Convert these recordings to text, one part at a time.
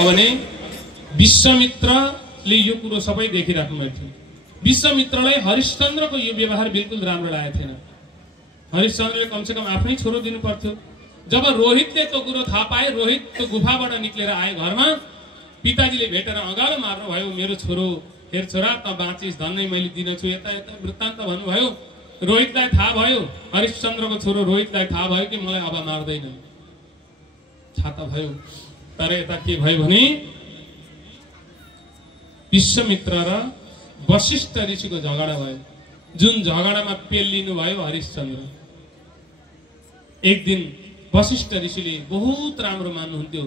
भने विश्वामित्रले यो कुरो सबै देखिराख्नु भएको थियो। विश्वामित्रलाई हरिश्चन्द्रको यो व्यवहार बिल्कुल राम्रो लागेको थिएन। हरिश्चन्द्रले कमसेकम आफ्नै छोरो दिनु पर्थ्यो। जब रोहितले त्यो कुरो थाहा पाए, रोहित त्यो गुफाबाट निक्लेर आए घरमा, पिताजीले भेटेर अगालो मार्नु भयो, मेरो छोरो हेर छोरा त बाँचिस, धन नै मैले दिनेछु, यता यता वृत्तान्त भन्नुभयो। रोहितलाई थाहा भयो, हरिश्चन्द्रको छोरो रोहितलाई थाहा भयो कि मलाई अब मार्दैन, छाता भयो। तर यता के भयो भने विश्वामित्र र वशिष्ठ ऋषिको झगडा भयो, जुन झगडामा पेलिनु भयो हरिश्चन्द्र। एक दिन वशिष्ठ ऋषिले बहुत राम्रो मान्नुहुन्थ्यो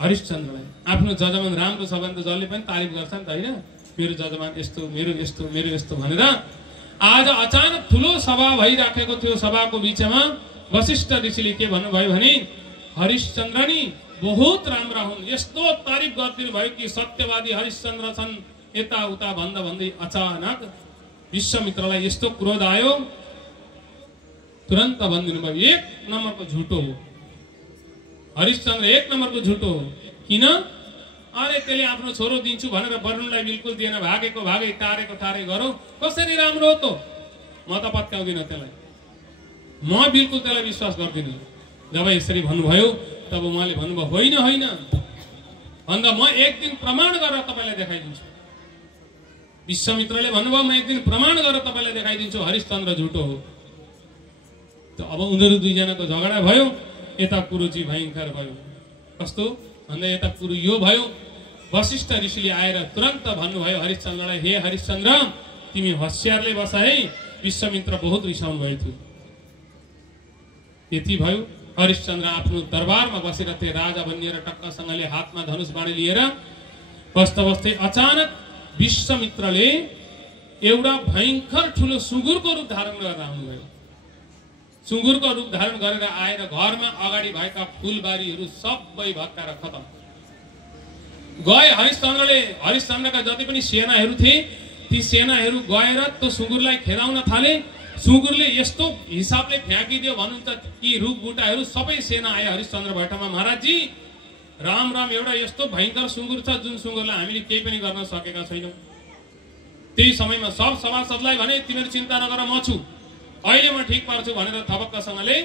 हरिश्चन्द्रलाई। आफ्नो जजमान राम्रो छ भने त जसले पनि तारिफ गर्छ नि त, होइन? मेरो जजमान यस्तो, मेरो यस्तो, मेरो यस्तो भनेर। आज अचानक ठुलो सभा भइराखेको थियो। सभाको बिचमा वशिष्ठ ऋषिले के भन्नुभयो भने हरिश्चन्द्र नि बहुत राम्रा हुन्, यस्तो तारिफ गरिदिनु भयो कि सत्यवादी हरिश्चन्द्र छन्, यताउता भन्दा भन्दै अचानक विश्वामित्रलाई यस्तो क्रोध आयो, तुरन्त भनिदिनु भयो एक नम्बरको झुटो हो हरिश्चन्द्र, एक नम्बरको झुटो हो। किन? अरे त्यसले आफ्नो छोरो दिन्छु भनेर वरुणलाई बिल्कुल दिएन, भागेको भागै, टारेको टारे गरौँ, कसरी राम्रो हो त? म त पत्काउँदिनँ त्यसलाई, म बिल्कुल त्यसलाई विश्वास गर्दिनँ। जब यसरी भन्नुभयो तब उहाँले भन्नुभयो होइन होइन भन्दा म एक दिन प्रमाण गरेर तपाईँलाई देखाइदिन्छु। विश्वामित्रले भन्नुभयो म एक दिन प्रमाण गरेर तपाईँलाई देखाइदिन्छु हरिश्चन्द्र झुटो हो। अब उनीहरू दुईजनाको झगडा भयो। यता कुरो चाहिँ भयङ्कर भयो। कस्तो भन्दा यता कुरो यो भयो, वशिष्ठ ऋषिले आएर तुरन्त भन्नुभयो हरिश्चन्द्रलाई, हे हरिश्चन्द्र तिमी होसियारले बस है, विश्वामित्र बहुत रिसाउनु भएको थियो। यति भयो। हरिश्चन्द्र आफ्नो दरबारमा बसेर थिए, राजा बनिएर टक्कसँगले हातमा धनुष बाण लिएर बस्दा बस्दै अचानक विश्वामित्रले एउटा भयङ्कर ठुलो सुँगुरको रूप धारण गरेर आउनुभयो। सुँगुरको रूप धारण गरेर आएर घरमा अगाडि भएका फुलबारीहरू सबै भत्काएर खतम गए। हरिश्चन्द्रका जति पनि सेनाहरू थिए ती सेनाहरू गएर त्यो सुँगुरलाई खेदाउन थाले। सुँगुरले यस्तो हिसाबले फ्याँकिदियो भन्नुहुन्छ कि रुख बुटाहरू सबै सेना आए हरिश्चन्द्र भट्टमा, महाराजजी राम राम, एउटा यस्तो भयङ्कर सुँगुर छ जुन सुँगुरलाई हामीले केही पनि गर्न सकेका छैनौँ। त्यही समयमा सब सभासदलाई भने तिमीहरू चिन्ता नगर, म छु, अहिले म ठिक पार्छु भनेर थपक्कसँगले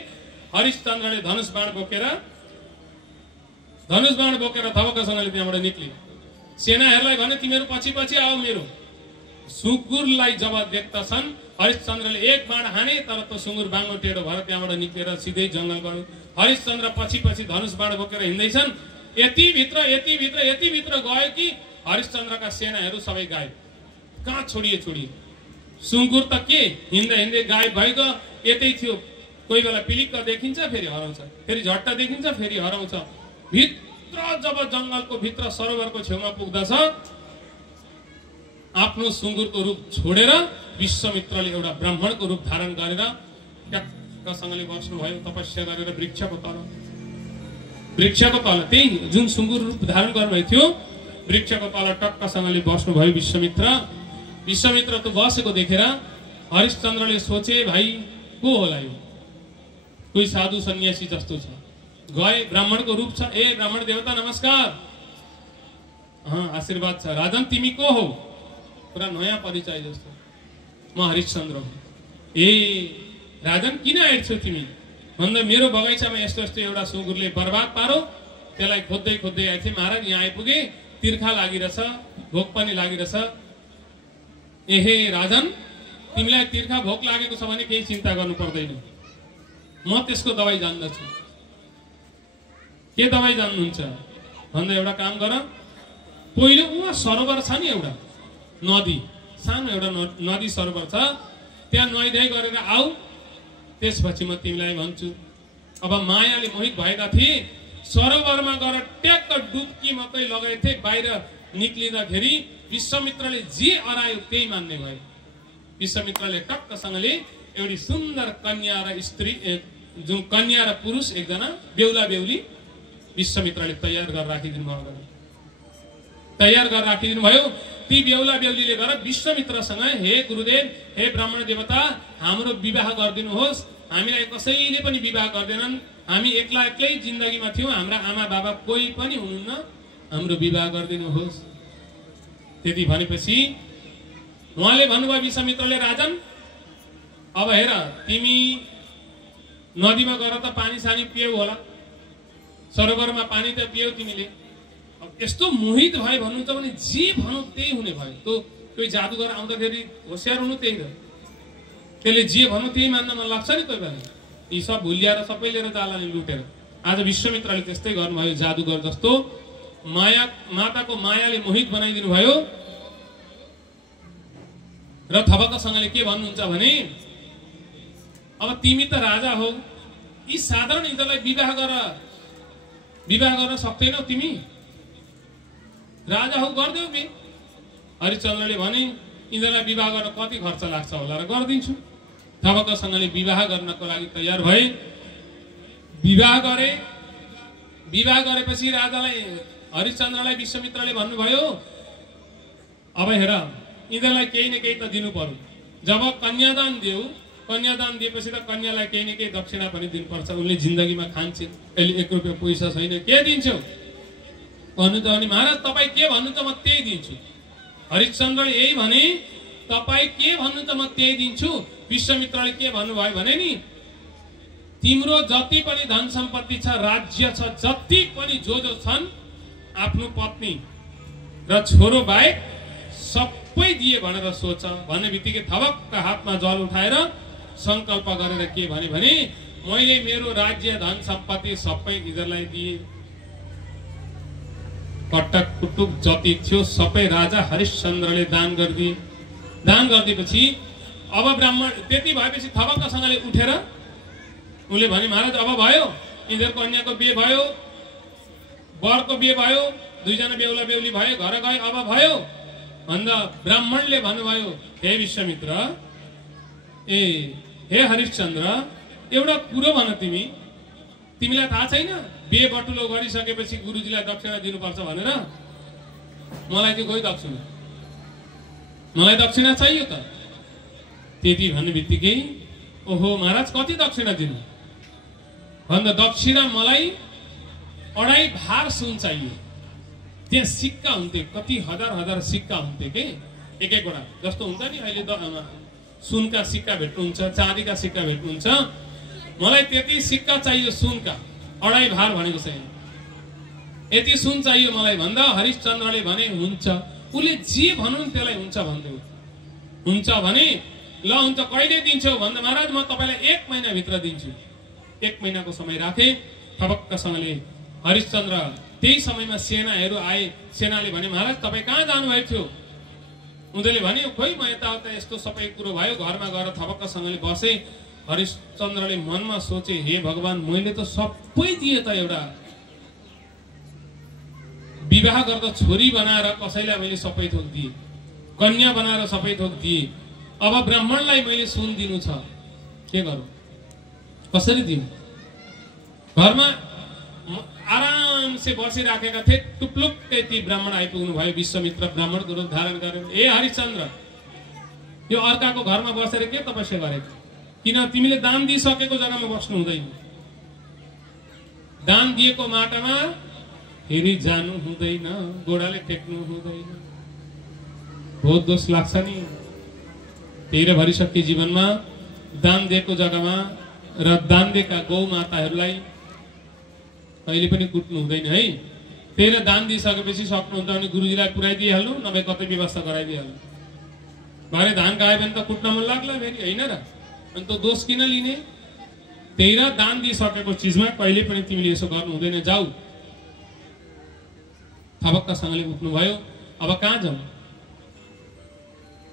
हरिश्चन्द्रले धनुष बाण बोकेर थपक्कसँगले त्यहाँबाट निक्ले। सेनाहरूलाई भने तिमीहरू पछि पछि आओ मेरो। सुँगुरलाई जब देख्दछन् हरिश्चन्द्रले एक बाण हाने, तर त्यो सुँगुर बाङ्गो टेढो भएर त्यहाँबाट निक्लेर सिधै जङ्गल गयो। हरिश्चन्द्र पछि पछि धनुष बाण बोकेर हिँड्दैछन्। यति भित्र गयो कि हरिश्चन्द्रका सेनाहरू सबै गायब। कहाँ छोडिए? सुँगुर त के हिँड्दै हिँड्दै गायब भएको यतै थियो। कोही बेला पिलिक्क देखिन्छ फेरि हराउँछ, फेरि झट्ट देखिन्छ फेरि हराउँछ। भित्र जब जङ्गलको भित्र सरोवरको छेउमा पुग्दछ, आफ्नो सुँगुरको रूप छोडेर विश्वामित्रले एउटा ब्राह्मणको रूप धारण गरेर ट्याक्कसँगले बस्नुभयो तपस्या गरेर वृक्षको तल। त्यही जुन सुँगुर रूप धारण गर्नुभएको थियो वृक्षको तल टक्कसँगले बस्नुभयो विश्वामित्र त बसेको देखेर हरिश्चन्द्रले सोचे भाइ को होला यो? कोही साधु सन्यासी जस्तो छ। गए, ब्राह्मणको रूप छ। ए ब्राह्मण देवता नमस्कार, आशीर्वाद छ। राजन तिमी को हो? पुरा नयाँ परिचय जस्तो। म हरिश्चन्द्र हो। ए राजन किन आइछौ तिमी? भन्दा मेरो बगैँचामा यस्तो यस्तो एउटा सुँगुरले बर्बाद पारो, त्यसलाई खोज्दै आएको थिएँ महाराज, यहाँ आइपुगे, तिर्खा लागिरहेछ, भोक पनि लागिरहेछ। एहे राजन तिमीलाई तिर्खा भोक लागेको छ भने केही चिन्ता गर्नु पर्दैन, म त्यसको दबाई जान्दछु। के दबाई जान्नुहुन्छ भन्दा एउटा काम गर, पहिलो उहाँ सरोवर छ नि, एउटा नदी, सानो एउटा नदी सरोवर छ, त्यहाँ नुहाइधुवाइ गरेर आऊ, त्यसपछि म तिमीलाई भन्छु। अब मायाले मोहित भएका थिए, सरोवरमा गएर ट्याक्क डुब्की मात्रै लगाएको थिए। बाहिर निक्लिँदाखेरि विश्वामित्रले जे अरायो त्यही मान्ने भयो। विश्वामित्रले टक्कसँगले एउटी सुन्दर कन्या र स्त्री, जुन कन्या र पुरुष एकजना बेहुला बेहुली विश्वामित्रले तयार गरेर राखिदिनु भयो। ती बेहुला बेहुलीले गएर विश्वामित्रसँग, हे गुरुदेव, हे ब्राह्मण देवता, हाम्रो विवाह गरिदिनुहोस्, हामीलाई कसैले पनि विवाह गर्दैनन्, हामी एक्लै जिन्दगीमा थियौँ, हाम्रा आमा बाबा कोही पनि हुनुहुन्न, हाम्रो विवाह गरिदिनुहोस्। त्यति भनेपछि उहाँले भन्नुभयो विश्वामित्रले, राजन अब हेर, तिमी नदीमा गएर त पानी सानी पियौ होला, सरोवरमा पानी त पियौ तिमीले, अब यस्तो मोहित भयो भन्नुहुन्छ भने जे भनौँ त्यही हुने भयो। त्यो कोही जादुगर आउँदाखेरि होसियार हुनु त्यही हो, त्यसले जे भनौँ त्यही मान्न मन लाग्छ नि कोही बेला। यी सब भुलिएर सबै लिएर जाला नि लुटेर। आज विश्वामित्रले त्यस्तै गर्नुभयो, जादुगर जस्तो माया, माताको मायाले मोहित बनाइदिनु भयो। र थपक्कसँगले के भन्नुहुन्छ भने, अब तिमी त राजा हौ, यी साधारण यिनीहरूलाई विवाह गर्न सक्दैनौ, तिमी राजा हौ, गरिदेऊ बे। हरिश्चन्द्रले भने, यिनीहरूलाई विवाह गर्न कति खर्च लाग्छ होला र गरिदिन्छु। थपक्कसँगले विवाह गर्नको लागि तयार भए। विवाह गरेपछि राजालाई, हरिश्चन्द्रलाई विश्वामित्रले भन्नुभयो, अब हेर, यिनीहरूलाई केही न केही त दिनु पर्यो। जब कन्यादान दिएपछि त कन्यालाई केही न केही दक्षिणा पनि दिनुपर्छ। उनले जिन्दगीमा खान्छन्, अहिले 1 रुपियाँ पैसा छैन, के दिन्छौ भन्नु त भने, महाराज तपाईँ के भन्नुहुन्छ म त्यही दिन्छु। हरिश्चन्द्रले यही भने, तपाईँ के भन्नुहुन्छ म त्यही दिन्छु। विश्वामित्रले के भन्नुभयो भने नि, तिम्रो जति पनि धन सम्पत्ति छ, राज्य छ, जति पनि जो छन्, आफ्नो पत्नी र छोरो बाहेक सबै दिए भनेर सोच। भन्ने बित्तिकै थपक्क हातमा जल उठाएर संकल्प गरेर के भने, मैले मेरो राज्य धन सम्पत्ति सबै यिनीहरूलाई दिए। कटक कुटुक जति थियो सबै राजा हरिश्चन्द्रले दान गरिदिए। दान गरिदिएपछि अब ब्राह्मण, त्यति भएपछि थपक्कसँगले उठेर उनले भने, महाराज अब भयो, यिनीहरूको कन्याको बिहे भयो, वरको बिहे भयो, 2 जना बेहुला बेहुली भयो, घर गए, अब भयो भन्दा ब्राह्मणले भन्नुभयो, हे विश्वामित्र, हे हरिश्चन्द्र, एउटा कुरो भन, तिमीलाई थाहा छैन बिहे बटुलो गरिसकेपछि गुरुजीलाई दक्षिणा दिनुपर्छ भनेर? मलाई त्यो कोही दक्षिणा, मलाई दक्षिणा चाहियो त। त्यति भन्ने बित्तिकै, ओहो महाराज कति दक्षिणा दिनु भन्दा, दक्षिणा मलाई 2.5 भार सुन चाहियो। त्यहाँ सिक्का हुन्थे, कति हजार सिक्का हुन्थे के, एक-एकवटा जस्तो हुन्छ नि अहिले सुनका सिक्का भेट्नुहुन्छ, चाँदीका सिक्का भेट्नुहुन्छ, मलाई त्यति सिक्का चाहियो सुनका, 2.5 भार भनेको छैन, यति सुन चाहियो मलाई भन्दा हरिश्चन्द्रले भने हुन्छ। उसले जे भन्नु त्यसलाई हुन्छ भन्दै, हुन्छ भने ल हुन्छ, कहिले दिन्छौ भन्दा, महाराज म तपाईँलाई 1 महिनाभित्र दिन्छु। 1 महिनाको समय राखे। थपक्कसँगले हरिश्चन्द्र, त्यही समयमा सेनाहरू आए। सेनाले भने, महाराज तपाईँ कहाँ जानुभएको थियो? उनीहरूले भने, खोइ म यताउता यस्तो सबै कुरो भयो, घरमा गएर थपक्कसँगले बसे। हरिश्चन्द्रले मनमा सोचे, हे भगवान, मैले त सबै दिए त, एउटा विवाह गर्दा छोरी बनाएर कसैलाई मैले सबै थोक दिए, कन्या बनाएर सबै थोक दिए, अब ब्राह्मणलाई मैले सुन दिनु छ, के गरौँ, कसरी दिनु? घरमा आराम से बसिराखेका थिए, टुप्लुक्कै ती ब्राह्मण आइपुग्नु भयो। विश्वामित्र ब्राह्मणको रूप धारण गरेर, ए हरिश्चन्द्र, यो अर्काको घरमा बसेर के तपस्या गरेको? किन तिमीले दान दिइसकेको जग्गामा बस्नु हुँदैन, दान दिएको माटामा फेरि जानु हुँदैन, गोडाले टेक्नु हुँदैन। बहुत दोष लाग्छ नि, तेह्र भरिसके जीवनमा दान दिएको जग्गामा र दान दिएका गौ माताहरूलाई कहिले पनि कुट्नु हुँदैन है। तेह्र दान दिइसकेपछि सक्नुहुन्छ भने गुरुजीलाई पुर्याइदिइहाल्नु, नभए कतै व्यवस्था गराइदिइहाल्नु। भरे धान खायो भने त कुट्न मन लाग्ला फेरि, होइन र? अनि त दोष किन लिने? तेह्र दान दिइसकेको चिजमा कहिले पनि तिमीले यसो गर्नु हुँदैन, जाऊ। थपक्कसँगले उठ्नुभयो। अब कहाँ जाउँ?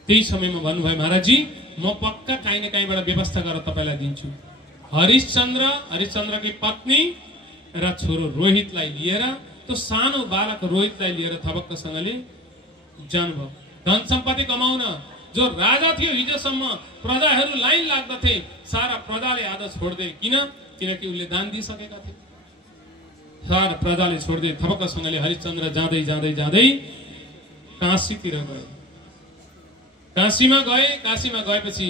त्यही समयमा भन्नुभयो, महाराजजी म पक्का काहीँ न काहीँबाट व्यवस्था गरेर तपाईँलाई दिन्छु। हरिश्चन्द्रकी पत्नी र छोरो रोहितलाई लिएर, त्यो सानो बालक रोहितलाई लिएर थपक्कसँगले जानुभयो। धन सम्पत्ति कमाउन। जो राजा थियो हिजोसम्म प्रजाहरू लाइन लाग्दथे, सारा प्रजाले आज छोड्दे। किनकि उसले दान दिइसकेका थिए। सारा प्रजाले छोड्दे। थपक्कसँगले हरिश्चन्द्र जाँदै जाँदै जाँदै काशीतिर गए। काशीमा गएपछि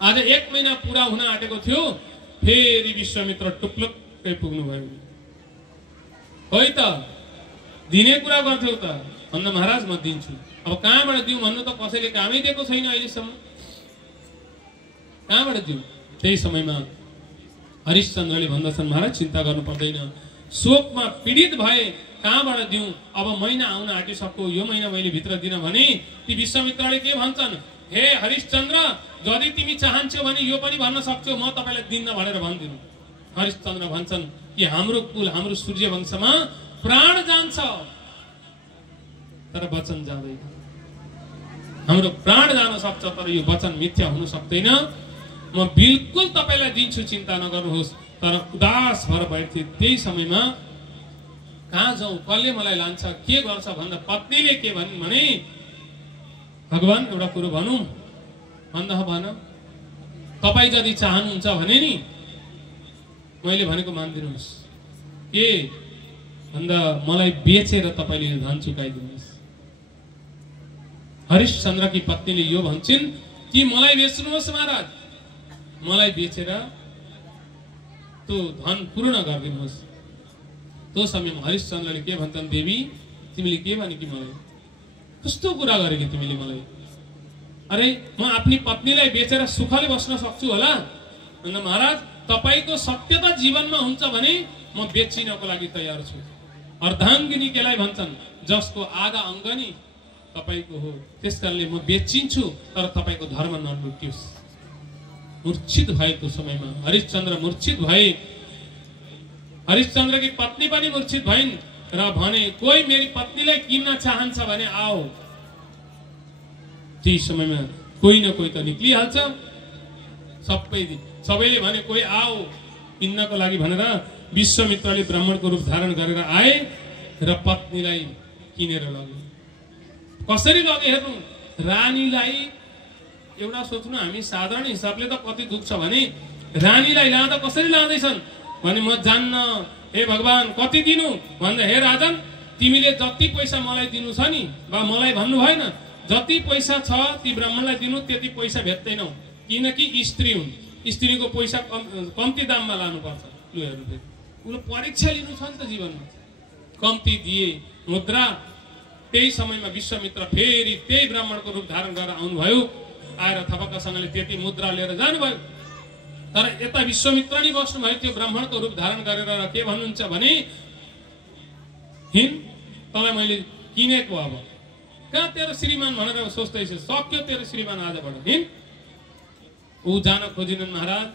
आज 1 महिना पुरा हुन आँटेको थियो। फेरि विश्वामित्र टुप्लुक्कै पुग्नु भयो। है त दिने कुरा गर्थ्यौ त भन्दा महाराज म दिन्छु। अब कहाँबाट दिउँ भन्नु त कसैले कामै दिएको छैन अहिलेसम्म, कहाँबाट दिउँ? त्यही समयमा हरिश्चन्द्रले भन्दछन् महाराज चिन्ता गर्नु पर्दैन, शोकमा पीडित भए कहाँबाट दिउँ? अब महिना आउन आँटिसक्यो, यो महिना मैले भित्र दिन भने ती विश्वामित्रले के भन्छन्, हे हरिश्चन्द्र यदि तिमी चाहन्छौ भने यो पनि भन्न सक्छौ, म तपाईलाई दिन्न भनेर भनिदिनु। हरिश्चन्द्र भन्छन् कि हाम्रो कुल हाम्रो सूर्य वंशमा प्राण जान्छ तर वचन जाँदैन, हाम्रो प्राण जान सक्छ तर यो वचन मिथ्या हुन सक्दैन, म बिल्कुल तपाईलाई दिन्छु, चिन्ता नगर्नुहोस्। तर उदास भएर बैठे। त्यही समयमा कहाँ जाउँ, कसले मलाई लान्छ, के गर्छ भन्दा पत्नीले के भनिन् भने भगवान एउटा कुरो भनौँ भन्दा भन, तपाईँ यदि चाहनुहुन्छ भने नि मैले भनेको मानिदिनुहोस्, के भन्दा मलाई बेचेर तपाईँले धन चुकाइदिनुहोस्। हरिश्चन्द्रकी पत्नीले यो भन्छन् कि मलाई बेच्नुहोस् महाराज, मलाई बेचेर त्यो धन पूर्ण गरिदिनुहोस्। त्यो समयमा हरिश्चन्द्रले के भन्छन्, देवी तिमीले के भने कि मलाई कस्तो कुरा गरेकी तिमीले मलाई, अरे म आफ्नी पत्नीलाई बेचेर सुखले बस्न सक्छु होला भन्दा महाराज तपाईको सत्यता जीवनमा हुन्छ भने म बेचिनको लागि तयार छु। अर्धाङ्गिनी केलाई भन्छन् जसको आधा अङ्ग नि तपाईको हो, त्यसकारणले म बेचिन्छु तर तपाईको धर्म नलुटियोस्। मूर्छित भएको समयमा हरिश्चन्द्र मूर्छित भए, हरिश्चन्द्रकी पत्नी पनि मूर्छित भइन् र भने कोही मेरी पत्नीलाई किन्न चाहन्छ भने आओ। त्यही समयमा कोही न कोही त निक्लिहाल्छ, सबैले भने कोही आओ किन्नको लागि भनेर विश्वामित्रले ब्राह्मणको रूप धारण गरेर आए र पत्नीलाई किनेर लगे। कसरी लगे हेर्नु, रानीलाई एउटा सोच्नु, हामी साधारण हिसाबले त कति दुख्छ भने रानीलाई लाँदा कसरी लाँदैछन् भने म जान्न, हे भगवान कति दिनु भन्दा हे राजन तिमीले जति पैसा मलाई दिनु छ नि बा मलाई भन्नु भएन, जति पैसा छ ती ब्राह्मणलाई दिनु, त्यति पैसा भेट्दैनौ किनकि स्त्री हुन्, स्त्रीको पैसा कम्ती दाममा लानुपर्छ। लु हेर्नु फेरि उनी परीक्षा लिनु छ नि त जीवनमा, कम्ती दिए मुद्रा। त्यही समयमा विश्वामित्र फेरि त्यही ब्राह्मणको रूप धारण गरेर आउनुभयो, आएर थपक्कसँगले त्यति मुद्रा लिएर जानुभयो। तर यता विश्वामित्र नि बस्नुभयो त्यो ब्राह्मणको रूप धारण गरेर के भन्नुहुन्छ भने हिँड तँलाई मैले किनेको, अब कहाँ तेरो श्रीमान भनेर सोच्दैछ, सक्यो तेरो श्रीमान आजबाट हिँड। ऊ जान खोजिनन्। महाराज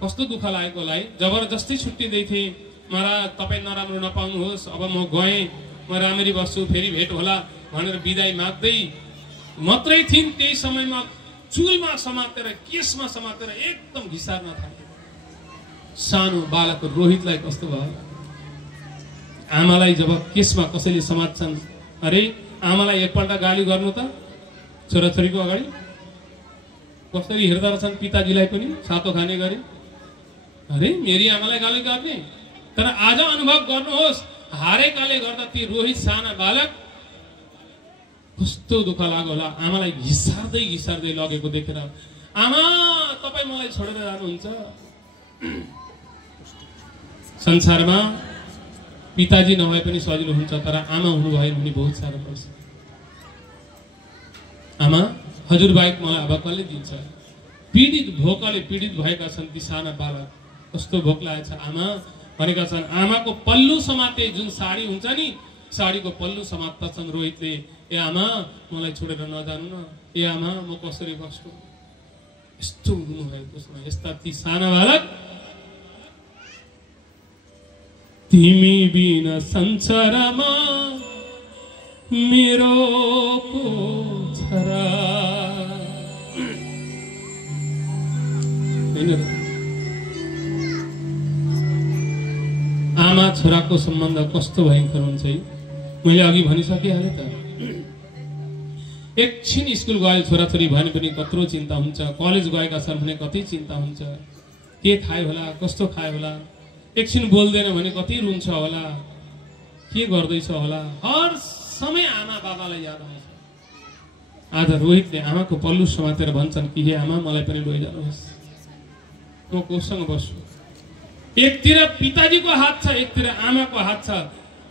कस्तो दुःख लागेको होला है, जबरजस्ती छुट्टी दिए महाराज तपाईँ नराम्रो नपाउनुहोस्, अब म गएँ म राम्ररी बस्छु फेरि भेट होला भनेर बिदाई माग्दै मात्रै थिइन्। त्यही समयमा चुलमा समातेर केसमा समातेर एकदम घिसार्न थाले। सानो बालक रोहितलाई कस्तो भयो, आमालाई जब केसमा कसैले समात्छन्, अरे आमालाई एकपल्ट गाली गर्नु त छोराछोरीको अगाडि कसरी हेर्दा रहेछन् पिताजीलाई पनि सातो खाने गरे, अरे मेरी आमालाई गाली गर्ने। तर आज अनुभव गर्नुहोस् हारेकाले गर्दा ती रोहित साना बालक कस्तो दुःख लाग्यो होला, आमालाई घिसार्दै घिसार्दै लगेको देखेर। आमा तपाईँ मलाई छोडेर जानुहुन्छ। संसारमा पिताजी नभए पनि सजिलो हुन्छ, तर आमा हुनुभयो भने बहुत साह्रो पर्छ। आमा हजुरबाहेक मलाई अब कसले दिन्छ। पीडित भोकले पीडित भएका छन् ती साना बालक, कस्तो भोक लागेको छ। आमा भनेका छन्, आमाको पल्लु समाते जुन साडी हुन्छ नि, साडीको पल्लु समात्ता छन् रोहितले। ए आमा मलाई छोडेर नजानु न, ए आमा म कसरी बस्छु। यस्तो हुनुभएको छ। यस्ता ती साना बालक, तिमी बिना संसारमा मेरो को छरा। आमा छोराको सम्बन्ध कस्तो भयंकर हुन्छ है, मैले अघि भनिसकिहालेँ त। एकछिन स्कुल गए छोराछोरी भने पनि कत्रो चिन्ता हुन्छ, कलेज गएका छन् भने कति चिन्ता हुन्छ, के खाए होला कस्तो खाए होला, एकछिन बोल्दैन भने कति रुन्छ होला, के गर्दैछ होला, हर समय आमा बाबालाई याद आउँछ। आज रोहितले आमाको पल्लु समातेर भन्छन् कि हे आमा मलाई पनि लैजानुहोस्, म कोसँग बस्छु। एकतिर पिताजीको हात छ, एकतिर आमाको हात छ।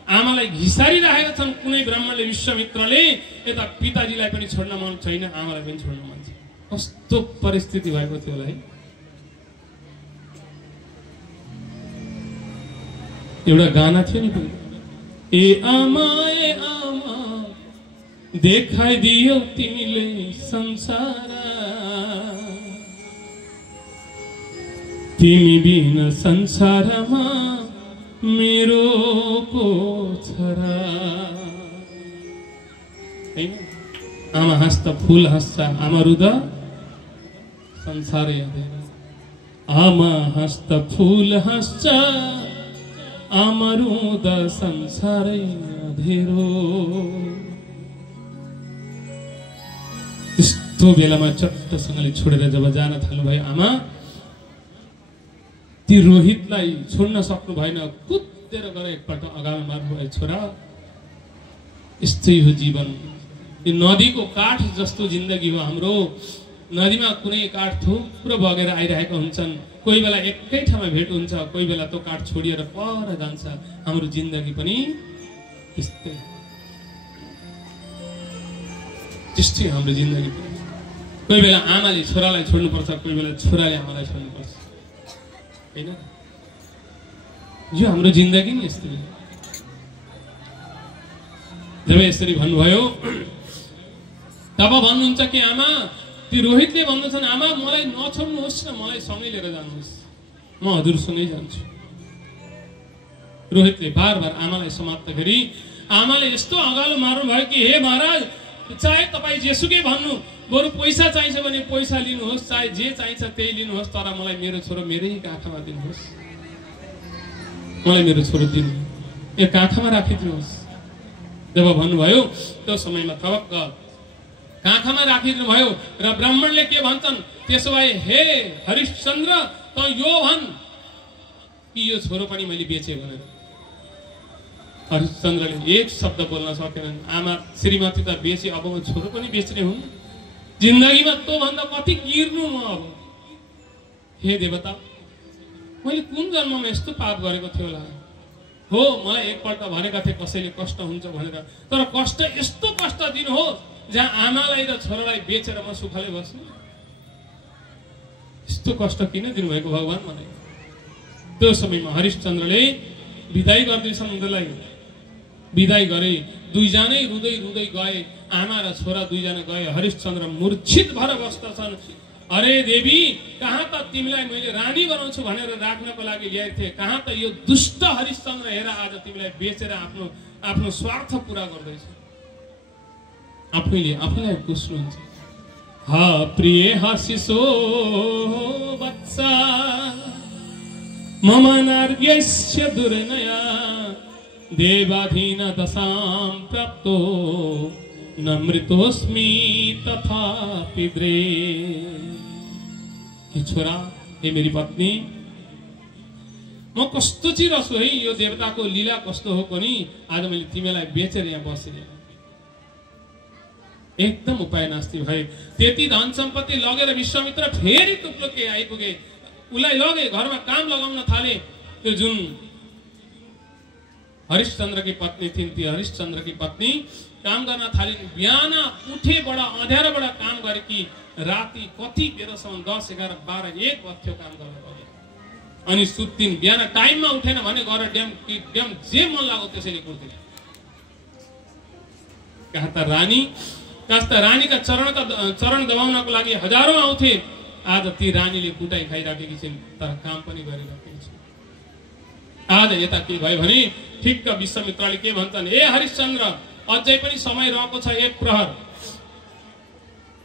आमालाई घिसारिरहेका छन्। कुनै ब्राह्मणले विश्वामित्रले यता पिताजीलाई पनि छोड्न मन छैन, आमालाई पनि छोड्न मन छैन। कस्तो परिस्थिति भएको थियो होला है। एउटा गाना थियो नि, ए आमा देखाइदियो तिमीले संसार, तिमी बिना संसारमा मेरो को छोरा। आमा हाँस्दा फूल हाँस्छ, आमा रुँदा संसारै अँधेरो। आमा हाँस्दा फूल हाँस्छ, आमा रुँदा संसारै अँधेरो। त्यस्तो बेलामा चट्टसँगले छोडेर जब जान थाल्नु भयो आमा, ती रोहितलाई छोड्न सक्नु भएन, कुदेर गएर एकपल्ट अगाडि मार्नुभयो। छोरा, यस्तै हो जीवन। यो नदीको काठ जस्तो जिन्दगी हो हाम्रो। नदीमा कुनै काठ थुप्रो बगेर आइरहेका हुन्छन्, कोही बेला एकै ठाउँमा भेट हुन्छ, कोही बेला त्यो काठ छोडिएर पर जान्छ। हाम्रो जिन्दगी पनि त्यस्तै त्यस्तै हाम्रो जिन्दगी पनि। कोही बेला आमाले छोरालाई छोड्नुपर्छ, कोही बेला छोराले आमालाई छोड्नुपर्छ, हैन? यो हाम्रो जिन्दगी नि यस्तै। जब यसरी भन्नुभयो तब भन्नुहुन्छ कि आमा, त्यो रोहितले भन्दछन् आमा मलाई नछोड्नुहोस् न, मलाई सँगै लिएर जानुहोस्, म हजुरसँगै जान्छु। रोहितले बार बार आमालाई समात्दाखेरि आमाले यस्तो अगालो मार्नु भयो कि हे महाराज, चाहे तपाईँ जेसुकै भन्नु, बरु पैसा चाहिन्छ भने पैसा लिनुहोस्, चाहे जे चाहिन्छ त्यही लिनुहोस्, तर मलाई मेरो छोरो मेरै काखमा दिनुहोस्, मलाई मेरो छोरो दिनु, यो काखमा राखिदिनुहोस्। जब भन्नुभयो त्यो समयमा थपक्क काखमा राखिदिनु भयो। र ब्राह्मणले के भन्छन्, त्यसो भए हे हरिश्चन्द्र, त यो भन् कि यो छोरो पनि मैले बेचेँ भनेर। हरिश्चन्द्रले एक शब्द बोल्न सकेनन्। आमा श्रीमती त बेचे, अब म छोरो पनि बेच्ने हुन्? जिन्दगीमा तो भन्दा कति गिर्नु म अब। हे देवता, मैले कुन जन्ममा यस्तो पाप गरेको थियो होला? हो, मलाई एकपल्ट भनेका थिए कसैले कष्ट हुन्छ भनेर, तर कष्ट यस्तो कष्ट दिनु हो जहाँ आमालाई र छोरालाई बेचेर म सुखले बस्छु। यस्तो कष्ट किन दिनुभएको भगवान भने। त्यो समयमा हरिश्चन्द्रले विदाई गर्दैछन् उनीहरूलाई। विदाई गरे, दुईजनै रुँदै रुँदै गए। आमा र छोरा दुईजना गए। हरिश्चन्द्र मूर्छित भएर बस्दछन्। अरे देवी, कहाँ त तिमीलाई मैले रानी बनाउँछु भनेर राख्नको लागि ल्याएको थिएँ, कहाँ त यो दुष्ट हरिश्चन्द्र हेर आज तिमीलाई बेचेर आफ्नो स्वार्थ पूरा गर्दैछ। आफैले आफैलाई पुस्नुहुन्छ। हा प्रिय हसिसो वत्सा मम नार्यस्य दुर्नया देवाधीन दशां प्राप्तो न मृतोस्मि तथापि द्रे। हे छोरा, हे मेरी पत्नी, म कस्तो चिर छु है, यो देवताको लीला कस्तो हो पनि आज मैले तिमीलाई बेचेर यहाँ बसेँ। एकदम उपाय नास्ति भए। त्यति धन सम्पत्ति लगेर विश्वामित्र फेरि टुप्लोके आइपुगे। उसलाई लगे, घरमा काम लगाउन थाले। त्यो जुन हरिश्चन्द्रकी पत्नी थिइन्, ती हरिश्चन्द्रकी पत्नी काम गर्न थालिन्। बिहान उठे बडा अँध्यारोबाट काम गरेकी राति कति बेरसम्म 10, 11, 12, 1 बज्थ्यो काम गर्न गए। अनि सुत्तिन्। बिहान टाइममा उठेन भने गएर ड्याम जे मन लाग्यो त्यसैले कुर्थिन्। कहाँ त रानीका चरण दबाउनको लागि हजारौं आउँथे। आज ती रानीले कुटाई खाइराखेकी छिन्, तर काम पनि गरिराखेकी छिन्। आज यता के भयो भने ठिक्क विश्वामित्रले के भन्छन्, ए हरिश्चन्द्र, अझै पनि समय रहेको छ, 1 प्रहर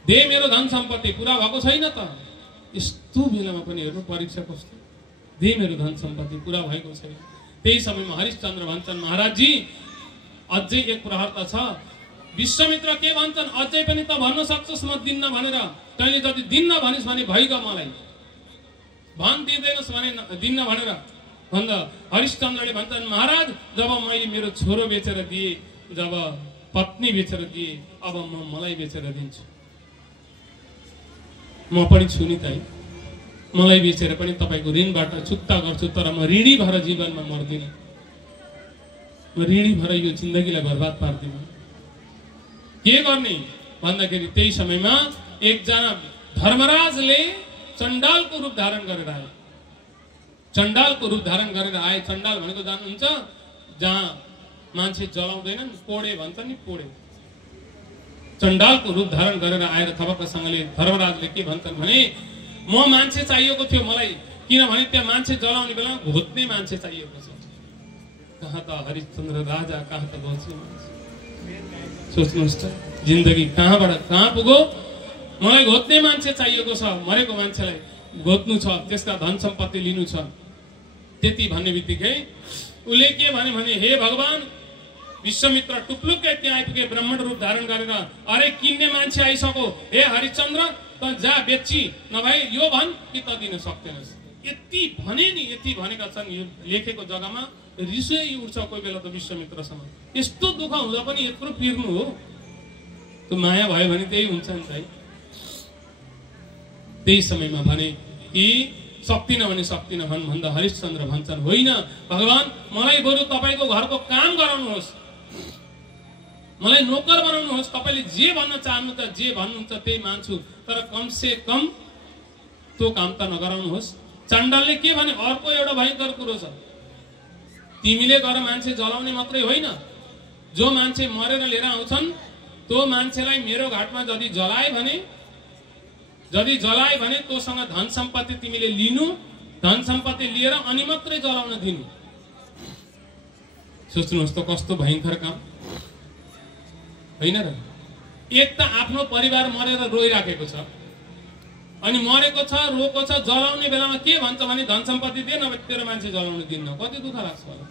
दे, मेरो धन सम्पत्ति पूरा भएको छैन त। यस्तो बेलामा पनि हेर्नु परीक्षा कस्तो, दे मेरो धन सम्पत्ति पूरा भएको छैन। त्यही समयमा हरिश्चन्द्र भन्छन्, महाराजजी अझै 1 प्रहर त छ। विश्वामित्र के भन्छन्, अझै पनि त भन्न सक्छस् म दिन्न भनेर। तैँले जति दिन्न भनिस् भने भइगयो, मलाई भन दिँदैनस् भने दिन्न भनेर भन्दा हरिश्चन्द्रले भन्छन्, महाराज जब मैले मेरो छोरो बेचेर दिए, जब पत्नी बेचेर दिए, अब म मलाई बेचेर दिन्छु। म पनि छु नि त, मलाई बेचेर पनि तपाईको ऋणबाट चुक्ता गर्छु, तर म ऋणी भएर जीवनमा मर्दिन। म ऋणी भएर यो जिन्दगीलाई बर्बाद पार्दिन। के गर्ने भन्दाखेरि त्यही समयमा एकजना धर्मराजले चण्डालको रूप धारण गरेर आए। चण्डालको रूप धारण गरेर आए। चण्डाल भनेको जान्नुहुन्छ, जहाँ मान्छे जलाउँदैनन्, पोडे भन्छ नि, पोडे। चण्डालको रूप धारण गरेर आएर थपक्कसँगले धर्मराजले के भन्छन् भने, म मान्छे चाहिएको थियो मलाई, किनभने त्यहाँ मान्छे जलाउने बेला घोत्ने मान्छे चाहिएको छ। कहाँ त हरिश्चन्द्र राजा, कहाँ त बच्यो मान्छे। सोच्नुहोस् त, जिन्दगी कहाँबाट कहाँ पुग्यो। मलाई घोत्ने मान्छे चाहिएको छ, मरेको मान्छेलाई घोत्नु छ, त्यसका धन सम्पत्ति लिनु छ। त्यति भन्ने बित्तिकै उसले के भने, हे भगवान, विश्वामित्र टुप्लुक्कै त्यहाँ आइपुगे ब्राह्मण रूप धारण गरेर। अरे किन्ने मान्छे आइसक्यो, हे हरिश्चन्द्र, त जा बेची, नभए यो भन कि त दिन सक्दैनस्। यति भने नि, यति भनेका छन्। यो लेखेको जग्गामा रिसै उठ्छ कोही बेला त विश्वामित्रसँग। यस्तो दुःख हुँदा पनि यत्रो पिर्नु हो। त्यो माया भयो भने त्यही हुन्छ नि त है। त्यही समयमा भने कि सक्दिन भने सक्दिन भन् भन्दा हरिश्चन्द्र भन्छन्, होइन भगवान, मलाई बरु तपाईँको घरको काम गराउनुहोस्, मलाई नोकर बनाउनुहोस्। तपाईँले जे भन्न चाहनुहुन्छ, जे भन्नुहुन्छ त्यही मान्छु, तर कम से कम त्यो काम त नगराउनुहोस्। चण्डालले के भने, अर्को एउटा भयंकर कुरो छ। तिमीले गएर मान्छे जलाउने मात्रै होइन, जो मान्छे मरेर लिएर आउँछन् त्यो मान्छेलाई मेरो घाटमा यदि जलाए भने तोसँग धन सम्पत्ति तिमीले लिनु, धन सम्पत्ति लिएर अनि मात्रै जलाउन दिनु। सोच्नुहोस् त कस्तो भयंकर काम होइन र। एक त आफ्नो परिवार मरेर रोइराखेको छ, अनि मरेको छ, रोको छ, जलाउने बेलामा के भन्छ भने धन सम्पत्ति दे, नभए तेरो मान्छे जलाउन दिन्न। कति दुःख लाग्छ होला,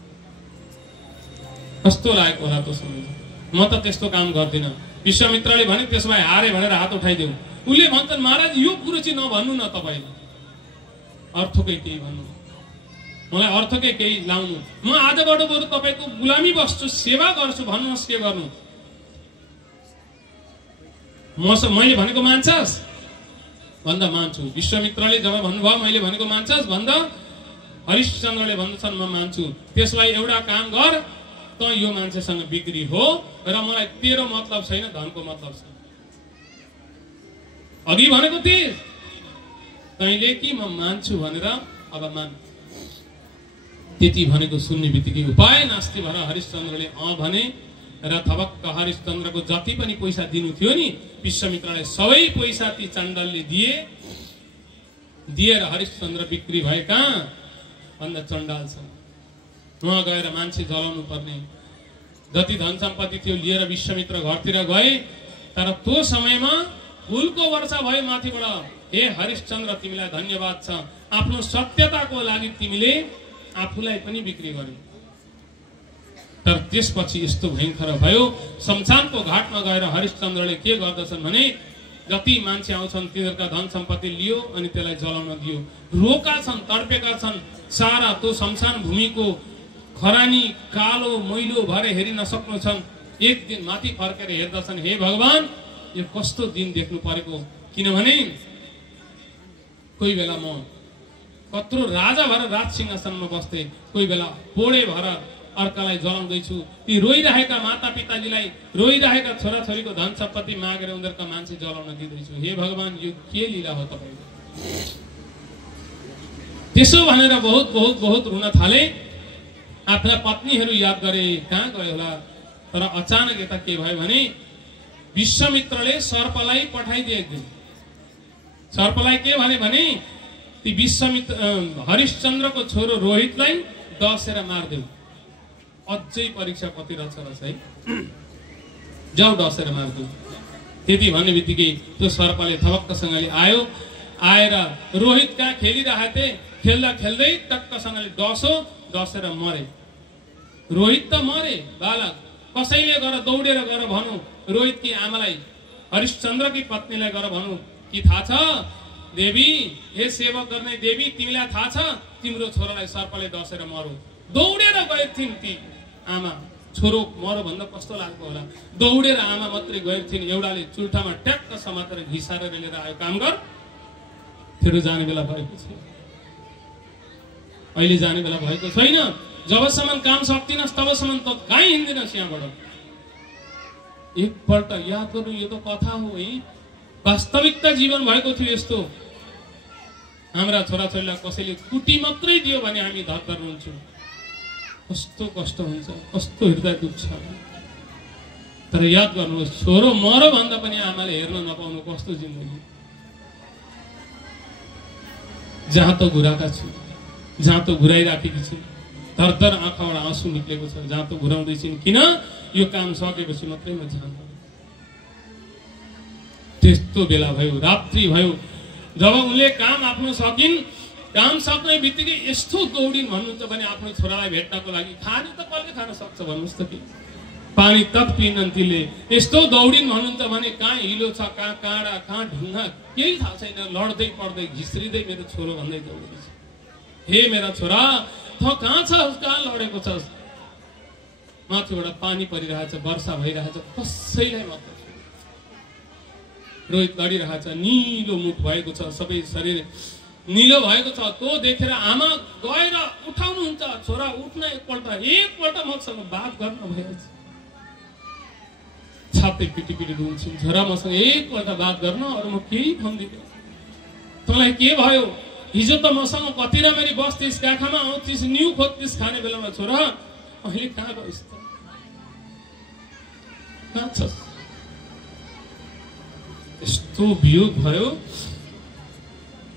कस्तो लागेको होला त्यो समय। म त त्यस्तो काम गर्दिन। विश्वामित्रले भने, त्यसो भए हारे भनेर हात उठाइदेऊ। उसले भन्छन्, महाराज यो कुरो चाहिँ नभन्नु न, तपाईँले अर्थकै केही भन्नु, मलाई अर्थकै केही लाउनु। म आजबाट बरु तपाईँको गुलामी बस्छु, सेवा गर्छु, भन्नुहोस् के गर्नु। मैले भनेको मान्छस् भन्दा मान्छु। विश्वामित्रले जब भन्नुभयो मैले भनेको मान्छस् भन्दा हरिश्चन्द्रले भन्दछन्, म मान्छु। त्यसलाई एउटा काम गर, त यो मान्छेसँग बिक्री हो र मलाई तेरो मतलब छैन, धनको मतलब छ। अघि भनेको थिए तैँले कि म मान्छु भनेर, अब मान। त्यति भनेको सुन्ने बित्तिकै उपाय नास्ति भएर हरिश्चन्द्रले भने र थपक्क हरिश्चन्द्रको जति पनि पैसा दिनु थियो नि, विश्वामित्रले सबै पैसा ती चण्डालले दिएर हरिश्चन्द्र बिक्री भए। कहाँ भन्दा चण्डाल छ, उहाँ गएर मान्छे जलाउनु पर्ने। जति धन सम्पत्ति थियो लिएर विश्वामित्र घरतिर गए, तर त्यो समयमा फुलको वर्षा भयो माथिबाट। हे हरिश्चन्द्र, तिमीलाई धन्यवाद छ, आफ्नो सत्यताको लागि तिमीले आफूलाई पनि बिक्री गर्यौ। तर त्यसपछि यस्तो भयंकर भयो, शमशानको घाटमा गएर हरिश्चन्द्रले के गर्दछन् भने, जति मान्छे आउँछन् तिनीहरूका धन सम्पत्ति लियो अनि त्यसलाई जलाउन दियो। रोका छन्, तडपेका छन्। सारा त्यो शमशान भूमिको खरानी कालो मैलो भएर हेरिन सक्नु छन्। एक दिन माथि फर्केर हेर्दछन्, हे भगवान, यो कस्तो दिन देख्नु परेको। किनभने कोही बेला म कत्रो राजा भएर राज सिंहासनमा बस्थे, कोही बेला पोडे भएर अर्कालाई जलाउँदैछु। ती रोइरहेका माता पिताजीलाई, रोइरहेका छोराछोरीको धन सम्पत्ति मागेर उनीहरूका मान्छे जलाउन दिँदैछु। हे भगवान, यो के लीला हो तपाईँको। त्यसो भनेर बहुत बहुत बहुत रुन थाले। आफ्ना पत्नीहरू याद गरे, कहाँ गयो होला। तर अचानक यता के भयो भने, विश्वामित्रले सर्पलाई पठाइदिए। एक दिन सर्पलाई के भने ती हरिश्चन्द्रको छोरो रोहितलाई डसेर मारिदेऊ। अझै परीक्षा कति रहेछ है, जाऊ डसेर मारिदेऊ। त्यति भन्ने बित्तिकै त्यो सर्पले थपक्कसँगले आयो। आएर रोहित कहाँ खेलिरहेको थिए, खेल्दा खेल्दै टक्कसँगले डसेर मरे। रोहित त मरे बालक। कसैले गएर दौडेर गएर भनौँ रोहितकी आमालाई, हरिश्चन्द्रकी पत्नीलाई गएर भनौँ कि थाहा छ देवी, हे सेवक गर्ने देवी, तिमीलाई थाहा छ तिम्रो छोरालाई सर्पले डसेर मर्यो। दौडेर गएथिन् ती आमा। छोरो मर्यो भन्दा कस्तो लाग्यो होला। दौडेर आमा मात्रै गएथिन्। एउटाले चुल्ठामा ट्याक्क समातेर घिसारेर लिएर आयो, काम गर। फेरि जाने बेला भएको छ, अहिले जाने बेला भएको छैन। जबसम्म काम सक्दिनस् तबसम्म त कहीँ हिँड्दिनस् यहाँबाट। एकपल्ट याद गर्नु, यो त कथा हो है, वास्तविकता जीवन भएको थियो यस्तो। हाम्रा छोराछोरीलाई कसैले कुटी मात्रै दियो भने हामी धरधर हुन्छौँ। कस्तो कष्ट हुन्छ, कस्तो हृदय दुख्छ। तर याद गर्नुहोस्, छोरो मर भन्दा पनि आमाले हेर्न नपाउनु कस्तो जिन्दगी। जहाँ त घुराएका छु, जहाँ त घुराइराखेकी छु, धरधर आँखाबाट आँसु निक्लेको छ। जहाँ त घुराउँदैछन्, किन? यो काम सकेपछि मात्रै म जान। त्यस्तो बेला भयो, रात्रि भयो, जब उनले काम आफ्नो सकिन्, काम सक्ने बित्तिकै यस्तो दौडिन् भन्नुहुन्छ भने आफ्नो छोरालाई भेट्नको लागि। खाने त कसले खान सक्छ भन्नुहोस् त? के पानी तक पिएनन् तिनले। यस्तो दौडिन् भन्नुहुन्छ भने कहाँ हिलो छ, कहाँ काँडा, कहाँ ढुङ्गा, केही थाहा छैन। लड्दै पड्दै घिस्रिँदै मेरो छोरो भन्दै दौडिन्छ। हे मेरा छोरा, त कहाँ छस्, कहाँ लडेको छस्? माथिबाट पानी परिरहेछ, वर्षा भइरहेछ, कसैलाई मात्र रोहित लडिरहेछ। निलो मुख भएको छ, सबै शरीर निलो भएको छ। त्यो देखेर आमा गएर उठाउनुहुन्छ, छोरा उठ्न एकपल्ट मसँग बात गर्न भइरहेछ। छाप्दै पिटी पिटी रुन्छन्, छोरा मसँग एकपल्ट बात गर्न, अरू म केही भन्दिनँ। तँलाई के भयो? हिजो त मसँग कति राम्ररी बस्थिस्, काखामा आउँथिस्, न्यु खोज्थिस् खाने बेलामा, छोरा अहिले कहाँ गइस् त? कहाँ छस्? यस्तो वियोग भयो।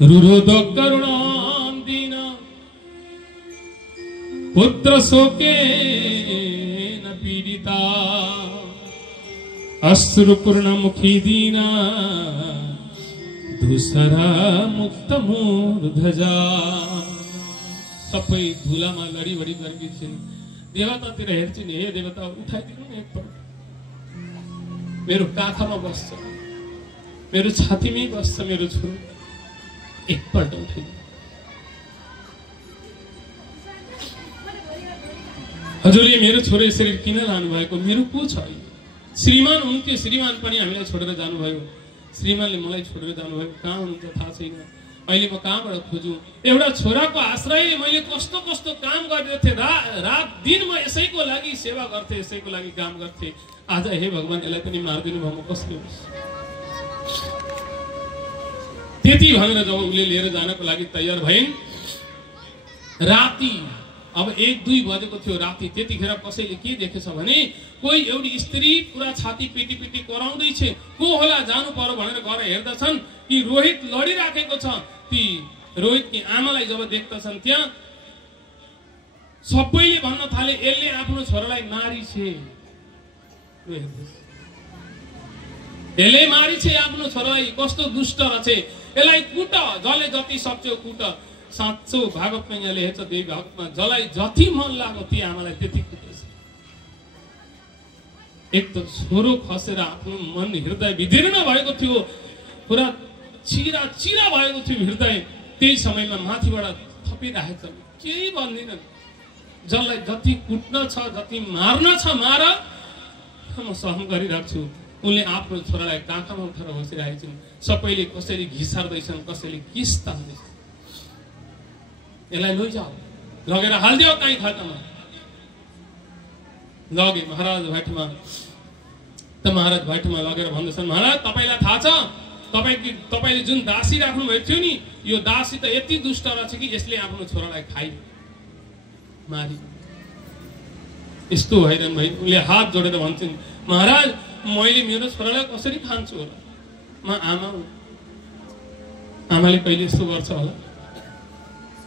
रुरोद करुणा दिन पुत्र शोके न पीडिता, अश्रुपूर्ण मुखी दीना धूसरा मुक्त मूर्धजा। सबै धुलामा लडीबडी गरेकी छिन्। देवतातिर हेर्छिन्, हे देवता उठाइदिनु न एकपल्ट। मेरो काखमा बस्छ, मेरो छातीमै बस्छ मेरो छोरो, एकपल्ट उठाइदिनु। हजुरले मेरो छोरो यसरी किन लानुभएको? मेरो को छ? श्रीमान हुन्थ्यो, श्रीमान पनि हामीलाई छोडेर जानुभयो। श्रीमानले मलाई छोडेर जानुभयो, कहाँ हुनुहुन्छ थाहा छैन। अहिले म कहाँबाट खोजौँ? एउटा छोराको आश्रयले मैले कस्तो कस्तो काम गरिरहेको थिएँ। रात दिन म यसैको लागि सेवा गर्थेँ, यसैको लागि काम गर्थेँ। आज हे भगवान, यसलाई पनि मारिदिनु भयो, म कसले होस्? त्यति भनेर जब उसले लिएर जानको लागि तयार भइन्, राति अब 1-2 बजेको थियो राति। त्यतिखेर कसैले के देखेछ भने कोही एउटी स्त्री पुरा छाती पिटी पिटी कराउँदैछ। को होला, जानु पर्यो भनेर गएर हेर्दछन् कि रोहित लडिराखेको छ। ती रोहितकी आमालाई जब देख्दछन्, त्यहाँ सबैले भन्न थाले, यसले आफ्नो छोरालाई मारिछे, यसले मारिछे आफ्नो छोरालाई, कस्तो दुष्ट रहेछ, यसलाई कुट, जसले जति सक्छौ कुट। साँचो भागवतमा यहाँ लेखेछ, देवी भागवतमा, जसलाई जति मन लाग्यो ती आमालाई त्यति कुटेछ। एक त छोरो खसेर आफ्नो मन हृदय विदीर्ण भएको थियो, पुरा चिरा चिरा भएको थियो हृदय। त्यही समयमा माथिबाट थपिराखेछ, केही भन्दिनन्। जसलाई जति कुट्न छ, जति मार्न छ मार, म सहन गरिरहेको छु। उनले आफ्नो छोरालाई काखमा उठेर बसिरहेछन्। सबैले कसैले घिसार्दैछन्, कसैले किस तान्दैछन्। यसलाई लैजाऊ, लगेर हालिदियो काहीँ खातामा। लगे महाराज भैठमा। त महाराज भैठमा लगेर भन्दछन्, महाराज तपाईलाई थाहा छ, तपाईले जुन दासी राख्नु भएको थियो नि, यो दासी त यति दुष्ट रहेछ कि यसले आफ्नो छोरालाई खाइ मारि। यस्तो हैरान भई उनले हात जोडेर भन्छन्, महाराज मैले मेरो छोरालाई कसरी खान्छु होला? म आमा हुँ, आमाले कहिले यस्तो गर्छ होला?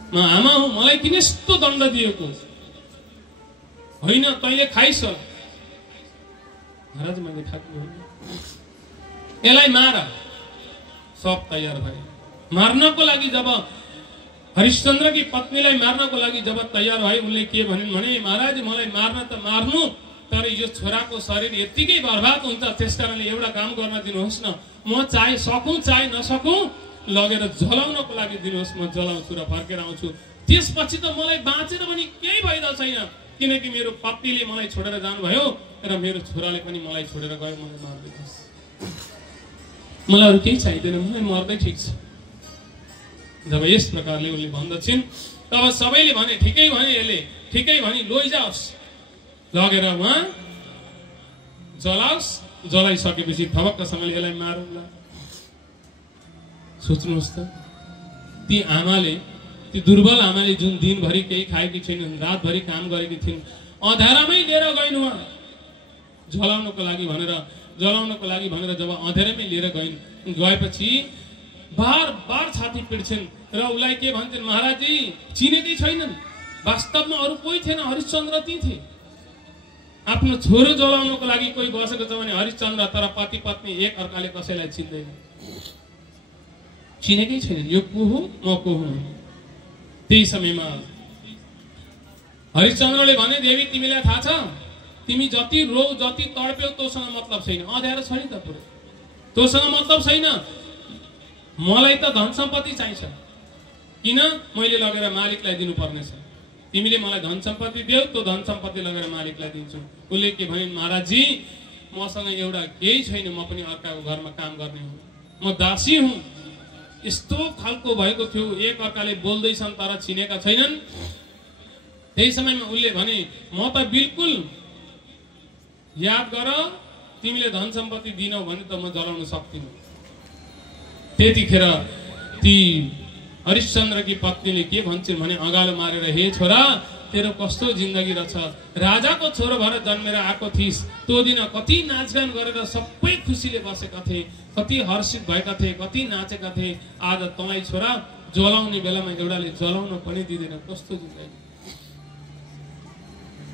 म आमा हुँ, मलाई किन यस्तो दण्ड दिएको? होइन, तैँले खाइस। महाराज मैले खाएको होइन, यसलाई मार। सब तयार भए। मार्नको लागि जब हरिश्चन्द्रकी पत्नीलाई मार्नको लागि जब तयार भए, उनले के भनिन् भने, महाराज मलाई मार्न त मार्नु, तर यो छोराको शरीर यतिकै बर्बाद हुन्छ, त्यसकारणले एउटा काम गर्न दिनुहोस् न। म चाहे सकौँ चाहे नसकौँ लगेर जलाउनको लागि दिनुहोस्, म जलाउँछु र फर्केर आउँछु। त्यसपछि त मलाई बाँचेर पनि केही भइरहेको छैन, किनकि मेरो पत्नीले मलाई छोडेर जानुभयो र मेरो छोराले पनि मलाई छोडेर गयो। मलाई मार्दिनुहोस्, मलाई अरू केही चाहिँदैन, मलाई मर्दै ठिक छ। जब यस प्रकारले उनले भन्दछन्, तब सबैले भने ठिकै भने यसले ठिकै भनी लैजाओस्, लगेर उहाँ जलाओस्, जलाइसकेपछि थपक्कसँगले यसलाई मारौँला। सोच्नुहोस् त, ती आमाले, ती दुर्बल आमाले जुन दिनभरि केही खाएकी छैनन्, रातभरि काम गरेकी थिइन्, अँध्यारामै लिएर गइन् उहाँ जलाउनको लागि भनेर जब अँध्यारामै लिएर गएपछि बार बार छाती पिट्छन् र उसलाई के भन्छन्, महाराजजी चिनेकै छैनन्, वास्तवमा अरू कोही थिएन, हरिश्चन्द्र ती थिए। आफ्नो छोरो जलाउनको लागि कोही बसेको छ भने हरिश्चन्द्र, तर पति पत्नी एक अर्काले कसैलाई चिन्दैन, चिनेकै छैनन्, यो को हो म को हुँ। त्यही समयमा हरिश्चन्द्रले भने, देवी तिमीलाई थाहा छ, तिमी जति रो जति तडप्यौ तँसँग मतलब छैन, अँध्यारो छ नि त पुरै, तँसँग मतलब छैन, मलाई त धन सम्पत्ति चाहिन्छ, किन मैले लगेर मालिकलाई दिनुपर्नेछ, तिमीले मलाई धन सम्पत्ति देऊ, त्यो धन सम्पत्ति लगेर मालिकलाई दिन्छु। उसले के भनिन्, महाराजजी मसँग एउटा केही छैन, म पनि अर्काको घरमा काम गर्ने हुँ, म दासी हुँ। यस्तो खालको भएको थियो, एक अर्काले बोल्दैछन् तर चिनेका छैनन्। त्यही समयमा उसले भने, म त बिल्कुल याद गर, तिमीले धन सम्पत्ति दिनौ भने त म जलाउन सक्दिनँ। त्यतिखेर ती हरिश्चन्द्रकी पत्नीले के भन्छन् भने, अगालो मारेर, हे छोरा तेरो कस्तो जिन्दगी रहेछ, राजाको छोरो भएर जन्मेर आएको थिइस्, त्यो दिन कति नाचगान गरेर सबै खुसीले बसेका थिए, कति हर्षित भएका थिए, कति नाचेका थिए, आज तँलाई छोरा जलाउने बेलामा एउटाले जलाउन पनि दिँदैन, कस्तो जिन्दगी।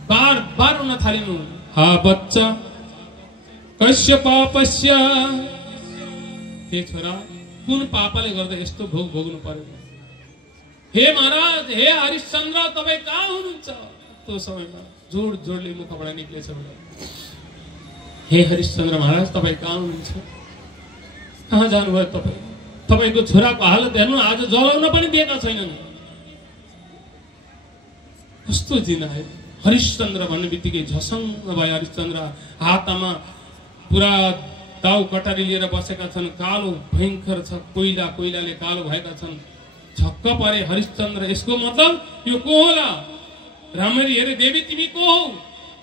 बार बार उन थालिनु, हा बच्चा कस्य पापस्य, हे छोरा कुन पापले गर्दा यस्तो भोग भोग्नु पर्यो। हे महाराज, हे हरिश्चन्द्र तपाईँ कहाँ हुनुहुन्छ। त्यो समयमा जोड जोडले मुखबाट निक्लेछ, हे हरिश्चन्द्र महाराज तपाईँ कहाँ हुनुहुन्छ, कहाँ जानुभयो तपाईँ, तपाईँको छोराको हालत हेर्नु, आज जलाउन पनि दिएका छैनन्। कस्तो दिन आयो। हरिश्चन्द्र भन्ने बित्तिकै झसङ्ग भयो हरिश्चन्द्र, हातमा पुरा दाउ कटारी लिएर बसेका छन्, कालो भयङ्कर छ, कोइलाले कालो भएका छन्। छक्क परे हरिश्चन्द्र, यसको मतलब यो को होला। राम्ररी हेरे, देवी तिमी को हौ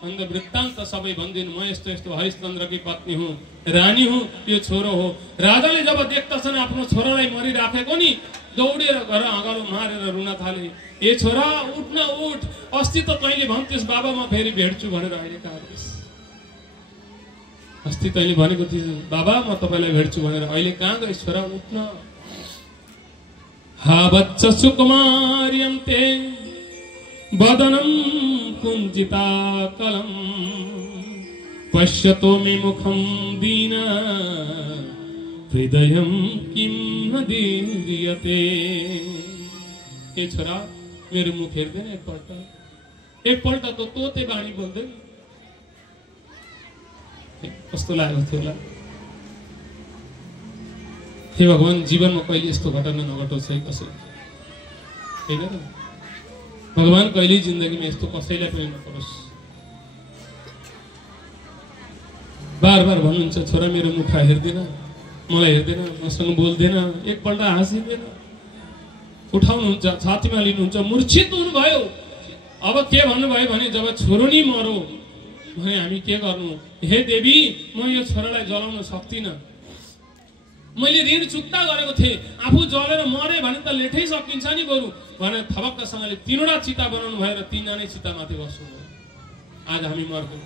भन्दा वृत्तान्त सबै भनिदिनु, म यस्तो यस्तो हरिश्चन्द्रकी पत्नी हुँ, रानी हुँ, यो छोरो हो। राजाले जब देख्दछन् आफ्नो छोरालाई मरिराखेको नि, दौडेर घर अगालो मारेर रुन थाले, ए छोरा उठ न उठ, अस्ति त तैँले भन्थ्यस् बाबा म फेरि भेट्छु भनेर, अहिले कहाँ थिइस्, अस्ति तैँले भनेको थिइस् बाबा म तपाईँलाई भेट्छु भनेर, अहिले कहाँ गइस् छोरा, उठ न। हा बच्चा सुकुमार्यं ते वदनं कुञ्जिताकलं, पश्यतो मे मुखं दीन हृदयं किं न दीयते। ए छोरा मेरो मुख हेर्दैन एकपल्ट त तोते बाणी बोल्दैन, कस्तो लाग्यो थियो। हे भगवान, जीवनमा कहिले यस्तो घटना नघटोस् है कसैले, होइन र भगवान, कहिले जिन्दगीमा यस्तो कसैलाई पनि नपरोस्। बार बार भन्नुहुन्छ, छोरा मेरो मुख हेर्दैन, मलाई हेर्दैन, मसँग बोल्दैन, एकपल्ट हाँसिँदैन, उठाउनुहुन्छ, छातीमा लिनुहुन्छ, मूर्छित हुनुभयो। अब के भन्नुभयो भने, जब छोरो नि मरो भने हामी के गर्नु। हे देवी, म यो छोरालाई जलाउन सक्दिनँ, मैले ऋण चुक्ता गरेको थिएँ, आफू जलेर मरे भने त लेठै सकिन्छ नि बरु भनेर थपक्कसँगले 3वटा चिता बनाउनु भयो र 3जनै चितामाथि बस्नुभयो। आज हामी मर्छौँ।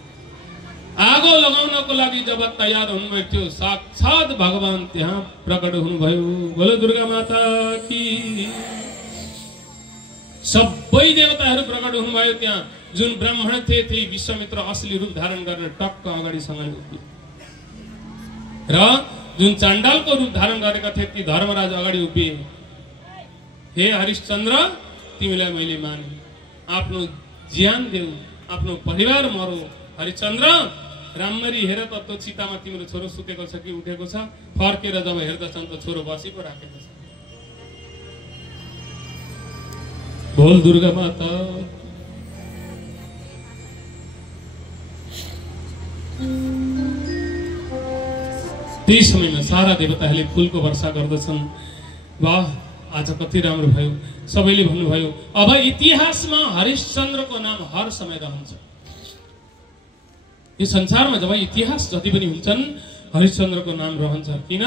आगो लगाउनको लागि जब तयार हुनुभएको थियो, साक्षात भगवान त्यहाँ प्रकट हुनुभयो। बोलो दुर्गा माता की। सबै देवताहरू प्रकट हुनुभयो त्यहाँ। जुन ब्राह्मण थिए ती विश्वामित्र असली रूप धारण गरेर टक्क अगाडिसँगले उभिए र जुन चाण्डालको रूप धारण गरेका थिए ती धर्मराज अगाडि उभिए। हे हरिश्चन्द्र, तिमीलाई मैले माने, आफ्नो ज्यान देऊ, आफ्नो परिवार मरो। हरिश्चन्द्र, राम्ररी हेर त त्यो चितामा तिम्रो छोरो सुतेको छ कि उठेको छ। फर्केर जब हेर्दछन् त छोरो बसी पो राखेको छ। बोल दुर्गा माता। त्यही समयमा सारा देवताहरूले फूलको वर्षा गर्दछन्। वाह, आज कति राम्रो भयो। सबैले भन्नुभयो अब इतिहासमा हरिश्चन्द्रको नाम हर समय रहन्छ। यो संसारमा जब इतिहास जति पनि हुन्छन् हरिश्चन्द्रको नाम रहन्छ। किन?